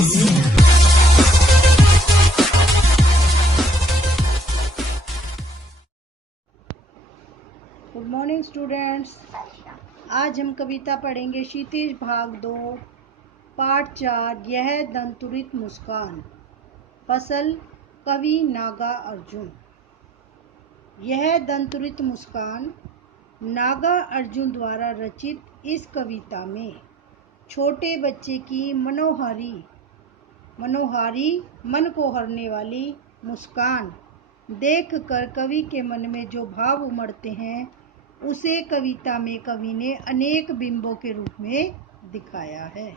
Good morning students. आज हम कविता पढ़ेंगे क्षितिज भाग 2 पाठ 4 यह दंतुरित मुस्कान। फसल कवि नागा अर्जुन। यह दंतुरित मुस्कान नागा अर्जुन द्वारा रचित इस कविता में छोटे बच्चे की मनोहारी मन को हरने वाली मुस्कान देखकर कवि के मन में जो भाव उमड़ते हैं उसे कविता में कवि ने अनेक बिंबों के रूप में दिखाया है।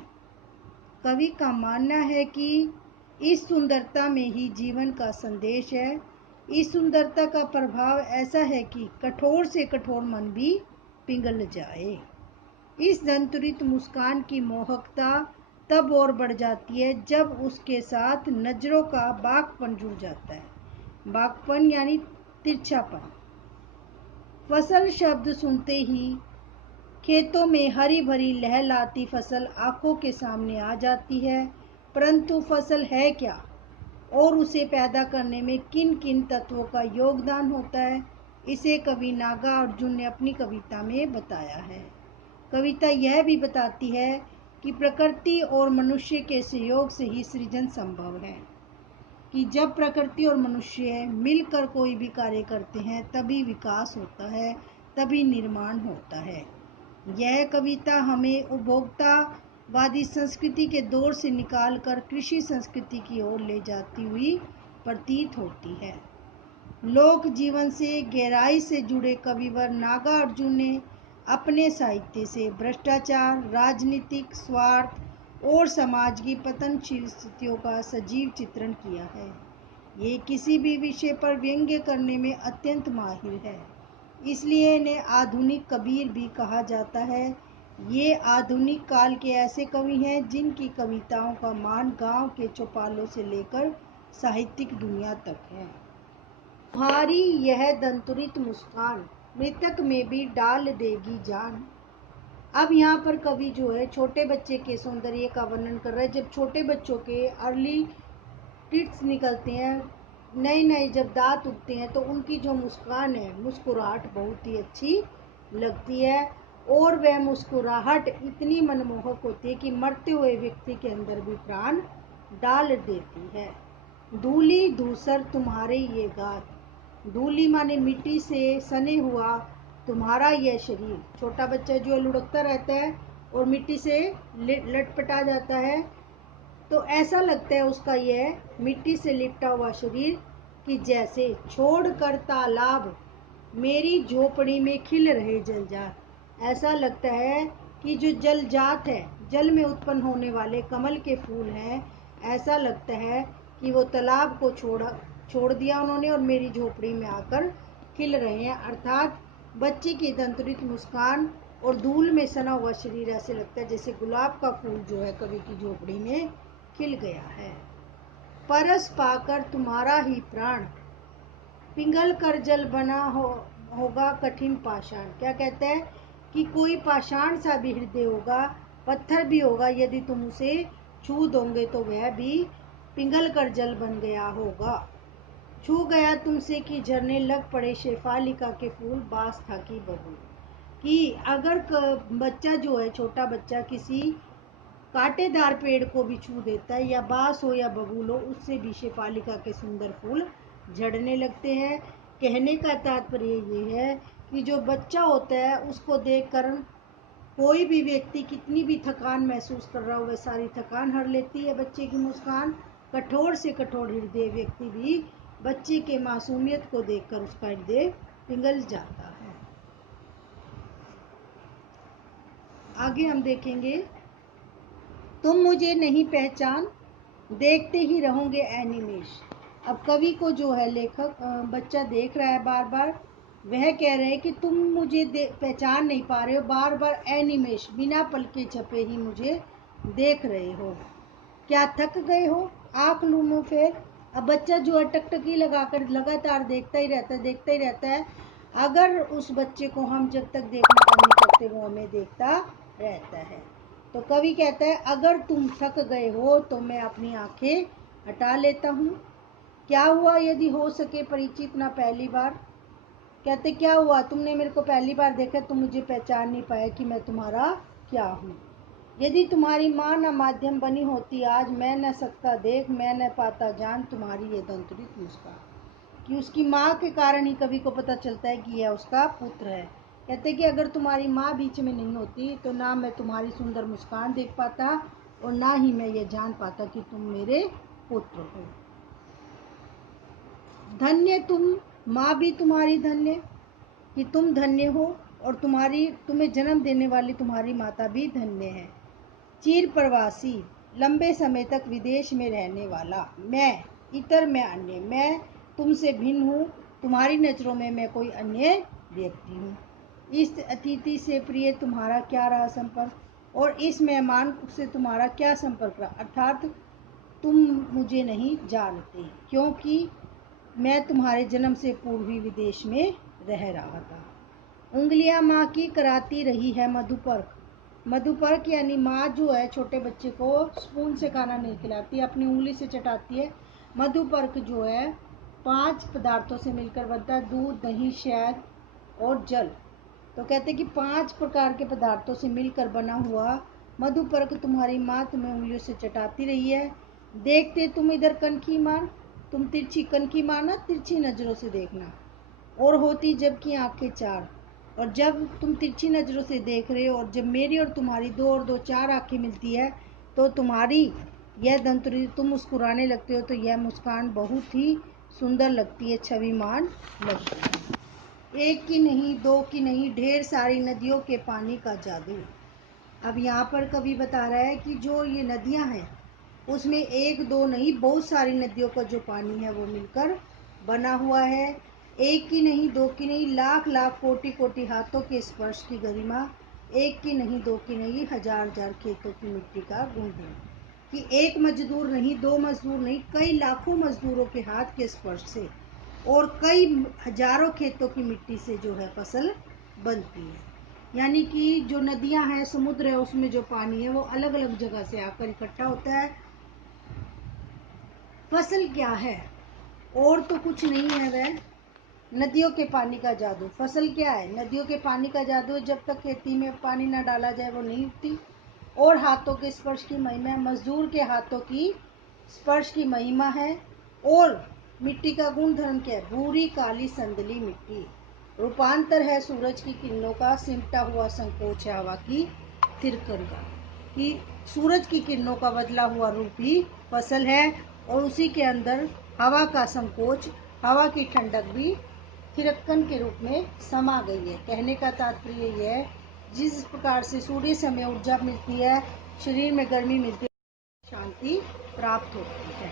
कवि का मानना है कि इस सुंदरता में ही जीवन का संदेश है। इस सुंदरता का प्रभाव ऐसा है कि कठोर से कठोर मन भी पिघल जाए। इस दंतुरित मुस्कान की मोहकता तब और बढ़ जाती है जब उसके साथ नजरों का बाकपन जुड़ जाता है। बाकपन यानी तिरछापन। फसल शब्द सुनते ही खेतों में हरी भरी लहलहाती फसल आंखों के सामने आ जाती है, परंतु फसल है क्या और उसे पैदा करने में किन किन तत्वों का योगदान होता है, इसे कवि नागा अर्जुन ने अपनी कविता में बताया है। कविता यह भी बताती है कि प्रकृति और मनुष्य के सहयोग से ही सृजन संभव है, कि जब प्रकृति और मनुष्य मिलकर कोई भी कार्य करते हैं तभी विकास होता है, तभी निर्माण होता है। यह कविता हमें उपभोक्तावादी संस्कृति के दौर से निकालकर कृषि संस्कृति की ओर ले जाती हुई प्रतीत होती है। लोक जीवन से गहराई से जुड़े कविवर नागा अर्जुन ने अपने साहित्य से भ्रष्टाचार, राजनीतिक स्वार्थ और समाज की पतनशील स्थितियों का सजीव चित्रण किया है। ये किसी भी विषय पर व्यंग्य करने में अत्यंत माहिर है, इसलिए इन्हें आधुनिक कबीर भी कहा जाता है। ये आधुनिक काल के ऐसे कवि हैं जिनकी कविताओं का मान गांव के चौपालों से लेकर साहित्यिक दुनिया तक है। तुम्हारी यह दंतुरित मुस्कान मृतक में भी डाल देगी जान। अब यहाँ पर कवि जो है छोटे बच्चे के सौंदर्य का वर्णन कर रहा है। जब छोटे बच्चों के अर्ली टिट्स निकलते हैं, नए जब दांत उगते हैं, तो उनकी जो मुस्कान है, मुस्कुराहट बहुत ही अच्छी लगती है और वह मुस्कुराहट इतनी मनमोहक होती है कि मरते हुए व्यक्ति के अंदर भी प्राण डाल देती है। धूली धूसर तुम्हारे ये गात। धूली माने मिट्टी से सने हुआ तुम्हारा यह शरीर। छोटा बच्चा जो लुढ़कता रहता है और मिट्टी से लटपटा जाता है, तो ऐसा लगता है उसका यह मिट्टी से लिपटा हुआ शरीर कि जैसे छोड़कर तालाब मेरी झोपड़ी में खिल रहे जलजात। ऐसा लगता है कि जो जलजात है, जल में उत्पन्न होने वाले कमल के फूल हैं, ऐसा लगता है कि वो तालाब को छोड़ दिया उन्होंने और मेरी झोपड़ी में आकर खिल रहे हैं। अर्थात बच्चे की दंतुरित मुस्कान और धूल में सना हुआ शरीर ऐसे लगता है जैसे गुलाब का फूल जो है कवि की झोपड़ी में खिल गया है। परस पाकर तुम्हारा ही प्राण पिघल कर जल बना होगा कठिन पाषाण। क्या कहता है कि कोई पाषाण सा भी हृदय होगा, पत्थर भी होगा, यदि तुम उसे छू दोगे तो वह भी पिघल कर जल बन गया होगा। छू गया तुमसे कि झरने लग पड़े शेफालिका के फूल बास था की बबूल। कि अगर बच्चा जो है, छोटा बच्चा किसी कांटेदार पेड़ को भी छू देता है, या बांस हो या बबूल हो, उससे भी शेफालिका के सुंदर फूल झड़ने लगते हैं। कहने का तात्पर्य ये है कि जो बच्चा होता है उसको देखकर कोई भी व्यक्ति कितनी भी थकान महसूस कर रहा हो वह सारी थकान हर लेती है बच्चे की मुस्कान। कठोर से कठोर हृदय व्यक्ति भी बच्चे के मासूमियत को देखकर उसका हृदय पिघल जाता है। आगे हम देखेंगे, तुम मुझे नहीं पहचान देखते ही रहोगे एनिमेश। अब कवि को जो है लेखक बच्चा देख रहा है बार बार, वह कह रहे हैं कि तुम मुझे पहचान नहीं पा रहे हो, बार बार एनिमेश बिना पलके झपे ही मुझे देख रहे हो। क्या थक गए हो? आंख लूमो फिर। अब बच्चा जो है टकटकी लगाकर लगातार देखता ही रहता है। अगर उस बच्चे को हम जब तक देखना बंद नहीं करते वो हमें देखता रहता है। तो कवि कहता है अगर तुम थक गए हो तो मैं अपनी आंखें हटा लेता हूँ। क्या हुआ यदि हो सके परिचित ना पहली बार। कहते क्या हुआ, तुमने मेरे को पहली बार देखा, तुम मुझे पहचान नहीं पाए कि मैं तुम्हारा क्या हूँ। यदि तुम्हारी माँ न माध्यम बनी होती आज, मैं न सकता देख, मैं न पाता जान तुम्हारी ये दंतुरित मुस्कान। कि उसकी माँ के कारण ही कवि को पता चलता है कि यह उसका पुत्र है। कहते कि अगर तुम्हारी माँ बीच में नहीं होती तो ना मैं तुम्हारी सुंदर मुस्कान देख पाता और ना ही मैं ये जान पाता कि तुम मेरे पुत्र हो। धन्य तुम, माँ भी तुम्हारी धन्य कि तुम धन्य हो, और तुम्हें जन्म देने वाली तुम्हारी माता भी धन्य है। चिर प्रवासी, लंबे समय तक विदेश में रहने वाला, मैं इतर मैं अन्य, मैं तुमसे भिन्न हूँ, तुम्हारी नजरों में मैं कोई अन्य व्यक्ति हूँ। इस अतिथि से प्रिय तुम्हारा क्या रहा संपर्क, और इस मेहमान से तुम्हारा क्या संपर्क रहा, अर्थात तुम मुझे नहीं जानते क्योंकि मैं तुम्हारे जन्म से पूर्व ही विदेश में रह रहा था। उंगलियां माँ की कराती रही है मधुपर्क। मधुपर्क यानी माँ जो है छोटे बच्चे को स्पून से खाना नहीं खिलाती, अपनी उंगली से चटाती है। मधुपर्क जो है 5 पदार्थों से मिलकर बनता है, दूध, दही, शहद और जल। तो कहते हैं कि 5 प्रकार के पदार्थों से मिलकर बना हुआ मधुपर्क तुम्हारी माँ तुम्हें उंगलियों से चटाती रही है। देखते तुम इधर कनखी मार, तुम तिरछी कनखी मारना, तिरछी नजरों से देखना, और होती जबकि आंखें 4। और जब तुम तिरछी नजरों से देख रहे हो और जब मेरी और तुम्हारी 2 और 2 4 आंखें मिलती है तो तुम्हारी यह दंतुरी, तुम मुस्कुराने लगते हो तो यह मुस्कान बहुत ही सुंदर लगती है, छविमान लगती है। एक की नहीं, 2 की नहीं, ढेर सारी नदियों के पानी का जादू। अब यहाँ पर कवि बता रहा है कि जो ये नदियाँ हैं उसमें 1 2 नहीं, बहुत सारी नदियों का जो पानी है वो मिलकर बना हुआ है। एक की नहीं, 2 की नहीं, लाख लाख कोटि कोटि हाथों के स्पर्श की गरिमा। एक की नहीं, 2 की नहीं, हजार हजार खेतों की मिट्टी का गुणधर्म। कि एक मजदूर नहीं, 2 मजदूर नहीं, कई लाखों मजदूरों के हाथ के स्पर्श से और कई हजारों खेतों की मिट्टी से जो है फसल बनती है। यानी कि जो नदियां हैं, समुद्र है, उसमें जो पानी है वो अलग अलग जगह से आकर इकट्ठा होता है। फसल क्या है, और तो कुछ नहीं है, वह नदियों के पानी का जादू। फसल क्या है, नदियों के पानी का जादू। जब तक खेती में पानी ना डाला जाए वो नहीं उगती। और हाथों के स्पर्श की महिमा, मजदूर के हाथों की स्पर्श की महिमा है। और मिट्टी का गुण धर्म क्या है, भूरी काली संदली मिट्टी। रूपांतर है सूरज की किरणों का, सिमटा हुआ संकोच है हवा की थिरकन का। कि सूरज की किरणों का बदला हुआ रूप ही फसल है, और उसी के अंदर हवा का संकोच, हवा की ठंडक भी थिरक्कन के रूप में समा गई है। कहने का तात्पर्य यह है, जिस प्रकार से सूर्य से हमें ऊर्जा मिलती है, शरीर में गर्मी मिलती है, शांति प्राप्त होती है।